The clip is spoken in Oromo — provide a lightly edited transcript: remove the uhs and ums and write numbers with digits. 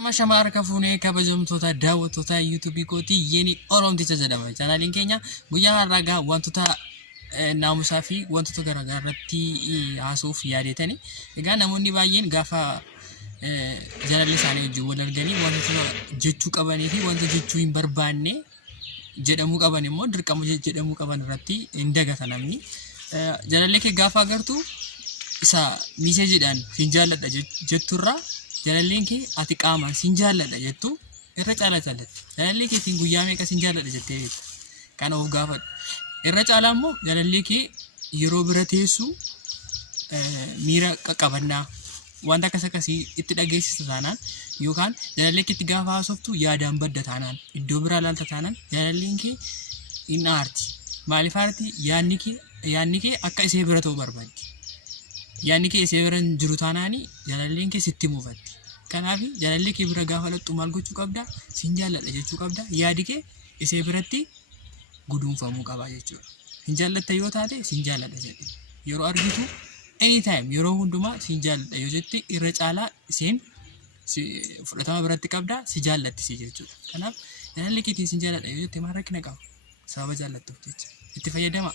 Nama shamara kafuunee kabajamtoota daawwattoota yuutuubii kootii yeni Oromticha jedhama. Chaanaaliin keenya guyyaa har'aa wantoota naamusaa fi wantoota garaagaraa irratti haasa'uuf yaadeetani. Egaa namoonni baay'een gaafa jaalalli isaanii wajjin wal arganii wantoota jechuu qabanii fi wanta jechuu hin barbaanne jedhamuu qaban immoo dirqama jedhamuu qaban irratti hin dagata namni. Jaalalli kee gaafa agartu isa miiseejiidhaan hin jaalladha jetturraa jaalalleen kee ati qaamaan sin jaalladha jettu irra caalaa jaallatti. Jaalallee keetiin guyyaa meeqa sin jaalladha jettee beekta. Kana of gaafadhu. Irra caalaa immoo jaalallee kee yeroo bira teessu miira qaqqabannaa wanta akkasii itti dhageessisa taanaan yookaan jaalallee keetti gaafa haasoftu yaadaan badda taanaan iddoo biraa ilaalta taanaan jaalalleen kee hin aarti. Maaliif aarti? Yaadni kee akka isee bira ta'uu barbaaddi. Yaadni kee isee bira hin jiru taanaani jaalalleen kee sitti muufatti. Kanaaf jaalallee kee bira gaafa lattu maal gochuu qabda? Sin jaalladha jechuu qabda. Yaadi kee isee biratti guduunfamuu qaba jechuudha. Hin jaallatta yoo taate sin jaalladha jedhi. Yeroo argitu anytime yeroo hundumaa sin jaalladha yoo jette irra caalaa isheen fudhatama biratti qabda si jaallatti si jechuudha. Kanaaf jaalallee keetiin sin jaalladha yoo jette maal rakkina qaba? Sababa jaallattuuf jecha. Itti fayyadama.